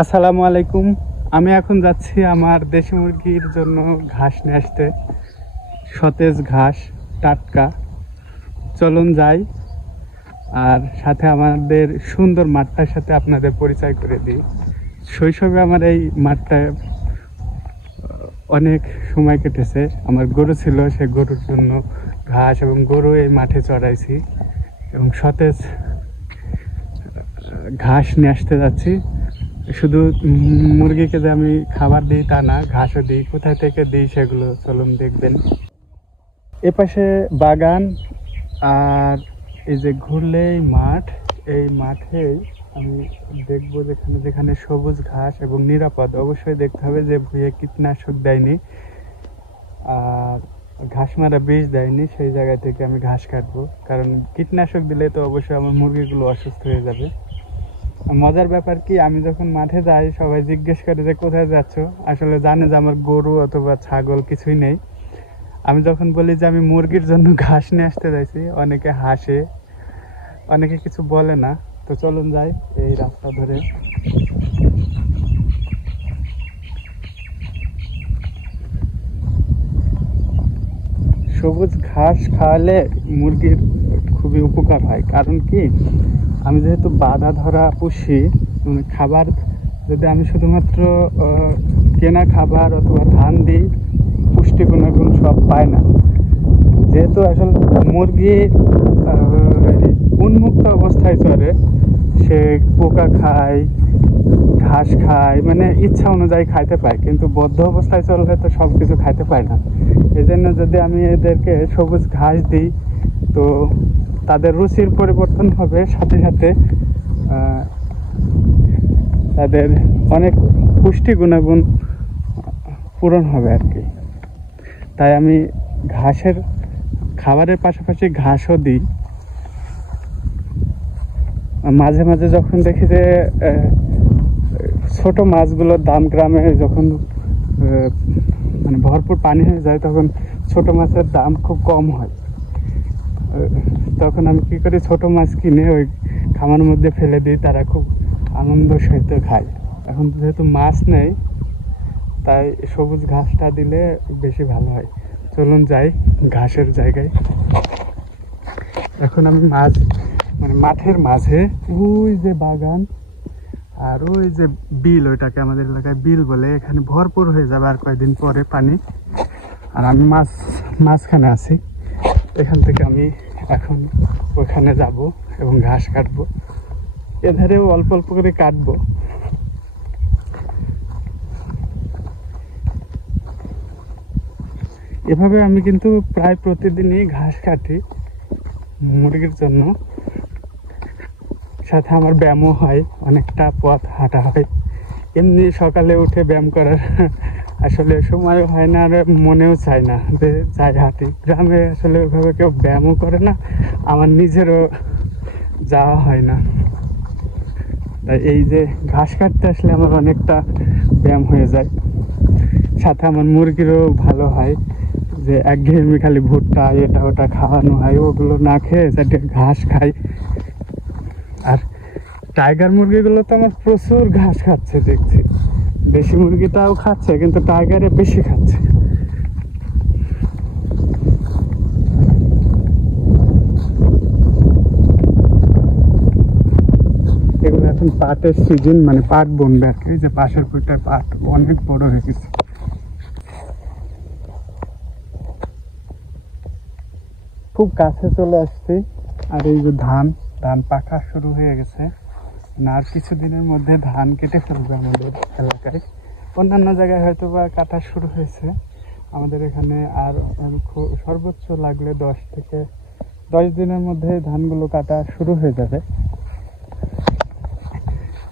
আসসালামু আলাইকুম। আমি এখন যাচ্ছি আমার দেশি মুরগির জন্য ঘাস নিয়ে আসতে। সতেজ ঘাস, টাটকা। চলুন যাই, আর সাথে আমাদের সুন্দর মাঠটার সাথে আপনাদের পরিচয় করে দিই। শৈশবে আমার এই মাঠটায় অনেক সময় কেটেছে। আমার গরু ছিল, সে গরুর জন্য ঘাস এবং গরু এই মাঠে চড়াইছি এবং সতেজ ঘাস নিয়ে আসতে যাচ্ছি। শুধু মুরগিকে যে আমি খাবার দিই তা না, ঘাসও দিই। কোথায় থেকে দিই সেগুলো চলুন দেখবেন। এপাশে বাগান, আর এই যে ঘুরলেই মাঠ। এই মাঠেই আমি দেখবো যেখানে যেখানে সবুজ ঘাস এবং নিরাপদ। অবশ্যই দেখতে হবে যে ভুঁইয়ে কীটনাশক দেয়নি আর ঘাস মারা বিষ দেয়নি, সেই জায়গা থেকে আমি ঘাস কাটবো। কারণ কীটনাশক দিলে তো অবশ্যই আমার মুরগিগুলো অসুস্থ হয়ে যাবে। মজার ব্যাপার কি, আমি যখন মাঠে যাই সবাই জিজ্ঞেস করে যে কোথায় যাচ্ছ। আসলে জানে যে আমার গরু অথবা ছাগল কিছুই নেই। আমি যখন বলি যে আমি মুরগির জন্য ঘাস নিয়ে আসতে যাইছি, অনেকে হাসে, অনেকে কিছু বলে না। তো চলুন যাই এই রাস্তা ধরে। সবুজ ঘাস খাওয়ালে মুরগির খুবই উপকার হয়। কারণ কি, আমি যেহেতু বাধা ধরা পুষি, খাবার যদি আমি শুধুমাত্র কেনা খাবার অথবা ধান দিই, পুষ্টি গুণাগুণ সব পায় না। যেহেতু আসলে মুরগি উন্মুক্ত অবস্থায় চলে, সে পোকা খায়, ঘাস খায়, মানে ইচ্ছা অনুযায়ী খাইতে পায়। কিন্তু বদ্ধ অবস্থায় চললে তো সব কিছু খাইতে পায় না। এই জন্য যদি আমি এদেরকে সবুজ ঘাস দিই, তো তাদের রুচির পরিবর্তন হবে, সাথে সাথে তাদের অনেক পুষ্টি গুণাগুণ পূরণ হবে আর কি। তাই আমি ঘাসের খাবারের পাশাপাশি ঘাসও দিই। মাঝে মাঝে যখন দেখি যে ছোট মাছগুলোর দাম, গ্রামে যখন মানে ভরপুর পানি হয়ে যায়, তখন ছোট মাছের দাম খুব কম হয়। তখন আমি কী করি, ছোট মাছ কিনে ওই খামার মধ্যে ফেলে দিই, তারা খুব আনন্দ সহিত খায়। এখন যেহেতু মাছ নেই, তাই সবুজ ঘাসটা দিলে বেশি ভালো হয়। চলুন যাই ঘাসের জায়গায়। এখন আমি মানে মাঠের মাঝে, ওই যে বাগান আর ওই যে বিল, ওইটাকে আমাদের এলাকায় বিল বলে, এখানে ভরপুর হয়ে যাবে আর কয়েকদিন পরে পানি। আর আমি মাঝখানে আছি। এখান থেকে আমি এখন ওখানে যাব এবং ঘাস কাটবো। এধারেও অল্প অল্প করে কাটবো। এভাবে আমি কিন্তু প্রায় প্রতিদিনই ঘাস কাটি মুরগির জন্য। সাথে আমার ব্যায়ামও হয়, অনেকটা পথ হাঁটা হয়। এমনি সকালে উঠে ব্যায়াম করার আসলে সময়ও হয় না, আর মনেও চায় না যে যাই হাঁটি। গ্রামে আসলে ওইভাবে কেউ ব্যায়ামও করে না, আমার নিজেরও যাওয়া হয় না। তাই এই যে ঘাস কাটতে আসলে আমার অনেকটা ব্যায়াম হয়ে যায়। সাথে আমার মুরগিরও ভালো হয় যে একঘেয়েমি খালি ভুট্টা এটা ওটা খাওয়ানো হয়, ওগুলো না খেয়ে যাতে ঘাস খাই। আর টাইগার মুরগিগুলো তো আমার প্রচুর ঘাস খাচ্ছে দেখছি। দেশি মুরগিটাও খাচ্ছে, কিন্তু টাইগারে বেশি খাচ্ছে। এগুলো এখন পাটের সিজন, মানে পাট বুনবে আর কি। যে পাশের ফুটায় পাট অনেক বড় হয়ে গেছে। খুব কাছে চলে আসছি। আর এই যে ধান পাকা শুরু হয়ে গেছে। আর কিছুদিনের মধ্যে ধান কেটে ফেলবে আমাদের এলাকায়। অন্যান্য জায়গায় হয়তো বা কাটা শুরু হয়েছে, আমাদের এখানে আর সর্বোচ্চ লাগলে 10 দিনের মধ্যে ধানগুলো কাটা শুরু হয়ে যাবে।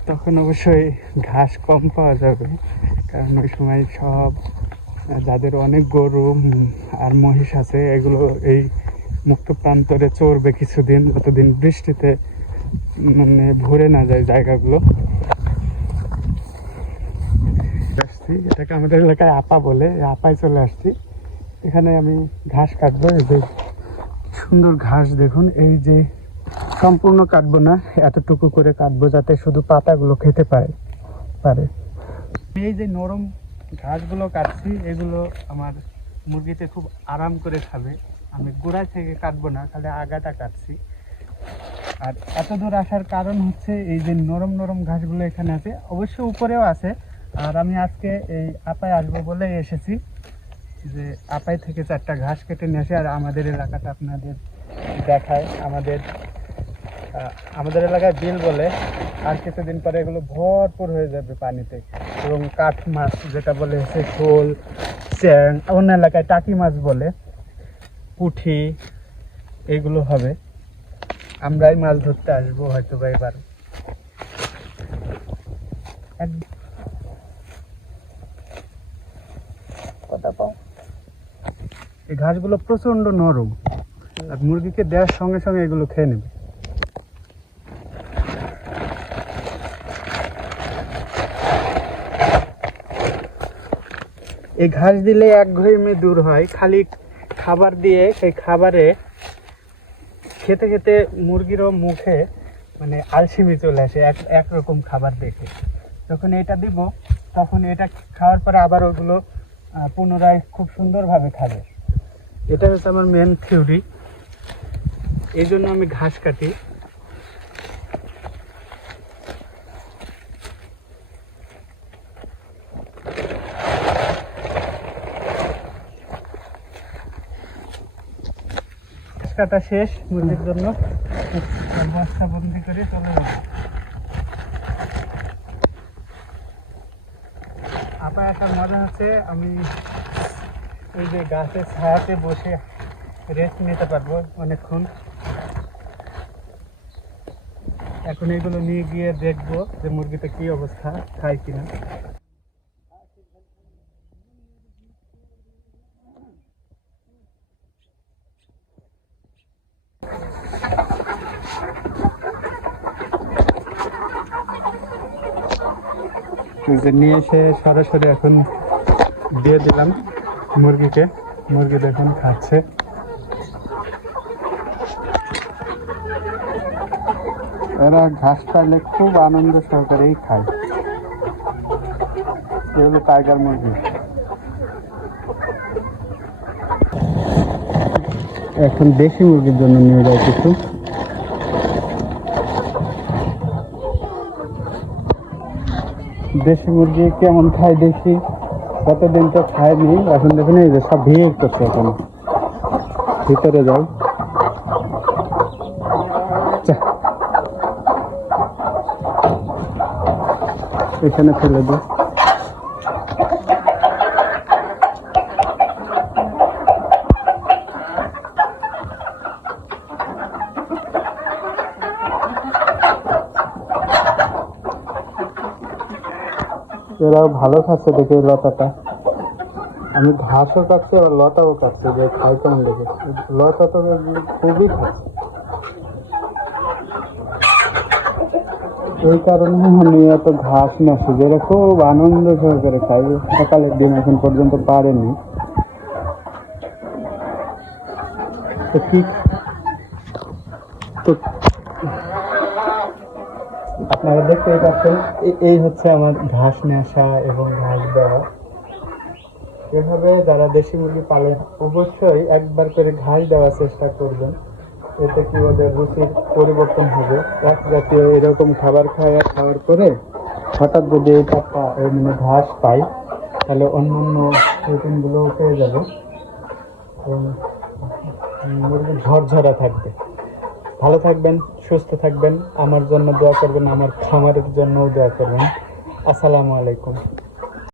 তখন অবশ্যই ঘাস কম পাওয়া যাবে, কারণ ওই সময় সব যাদের অনেক গরু আর মহিষ আছে, এগুলো এই মুক্ত প্রান্তরে চড়বে কিছুদিন, যতদিন বৃষ্টিতে মানে ভরে না যায় জায়গাগুলো। আসছি, এটাকে আমাদের এলাকায় আপা বলে, আপায় চলে আসছি। এখানে আমি ঘাস কাটবো। এই যে সুন্দর ঘাস দেখুন, এই যে সম্পূর্ণ কাটবো না, এতটুকু করে কাটবো যাতে শুধু পাতাগুলো খেতে পারে। পারে। এই যে নরম ঘাসগুলো কাটছি, এগুলো আমার মুরগিতে খুব আরাম করে খাবে। আমি গোড়ায় থেকে কাটবো না, খালি আগাটা কাটছি। আর এত দূর আসার কারণ হচ্ছে এই যে নরম নরম ঘাসগুলো এখানে আছে, অবশ্য উপরেও আছে। আর আমি আজকে এই আপায় আসবো বলে এসেছি, যে আপাই থেকে 4টা ঘাস কেটে নিয়ে আসে। আর আমাদের এলাকাটা আপনাদের দেখায়, আমাদের এলাকায় বিল বলে। আর কিছুদিন পরে এগুলো ভরপুর হয়ে যাবে পানিতে, এবং কাঠ মাছ যেটা বলে হচ্ছে শোল, চ্যাং, অন্য এলাকায় টাকি মাছ বলে, পুঁটি, এগুলো হবে। আমরাই মাছ ধরতে আসবো হয়তো বা এবার। এই ঘাসগুলো প্রচন্ড নরম, আর মুরগিকে দেওয়ার সঙ্গে সঙ্গে এগুলো খেয়ে নেবে। এই ঘাস দিলে একঘেয়েমি দূর হয়। খালি খাবার দিয়ে সেই খাবারে খেতে খেতে মুরগিরও মুখে মানে আলসেমি চলে আসে একরকম খাবার দেখে। যখন এটা দিব, তখন এটা খাওয়ার পরে আবার ওগুলো পুনরায় খুব সুন্দরভাবে খাবে। এটা হচ্ছে আমার মেন থিওরি, এই জন্য আমি ঘাস কাটি। ঘাস কাটা শেষ মুরগির জন্য, বস্তা বন্দি করে চলে যাবো। আপা একটা মজা হচ্ছে, আমি ওই যে গাছের ছায়াতে বসে রেস্ট নিতে পারবো অনেকক্ষণ। এখন এগুলো নিয়ে গিয়ে দেখবো যে মুরগিতে কি অবস্থা, খায় কিনা। নিয়ে এসে সরাসরি এখন দিয়ে দিলাম মুরগিকে। মুরগি দেখুন খাচ্ছে। এরা ঘাস পাইলে খুব আনন্দ সহকারেই খায়। এগুলো টাইগার মুরগি। এখন দেশি মুরগির জন্য নিয়ে যায় কিছু। দেশি মুরগি কেমন খায় দেখি, কতদিন তো খায়নি। এখন দেখুন এই যে সব ভিড় করছে, এখন ভিতরে যাও। এখানে ফেলে দিই। এরাও ভালো খাচ্ছে দেখে লতাটা। আমি ঘাসও খাচ্ছি আর লতাও খাচ্ছি, যে খাই কেমন দেখে। লতা তো খুবই খাচ্ছে, ওই কারণে আমি এত ঘাস নাসি, যেটা খুব আনন্দ সহকারে খাই। সকালের দিন এখন পর্যন্ত পারেনি তো কি। তো আপনারা দেখতেই পাচ্ছেন, এই হচ্ছে আমার ঘাস নেশা এবং ঘাস দেওয়া। এভাবে যারা দেশি মুরগি পালে অবশ্যই একবার করে ঘাস দেওয়ার চেষ্টা করবেন, এতে কি ওদের রুচির পরিবর্তন হবে। এক জাতীয় এরকম খাবার খাওয়ার পরে হঠাৎ যদি মানে ঘাস পাই, তাহলে অন্যান্য প্রোটিনগুলো পেয়ে যাবে এবং মুরগি ঝরঝরা থাকবে। ভালো থাকবেন, সুস্থ থাকবেন, আমার জন্য দোয়া করবেন, আমার খামারের জন্যও দোয়া করবেন। আসসালামু আলাইকুম।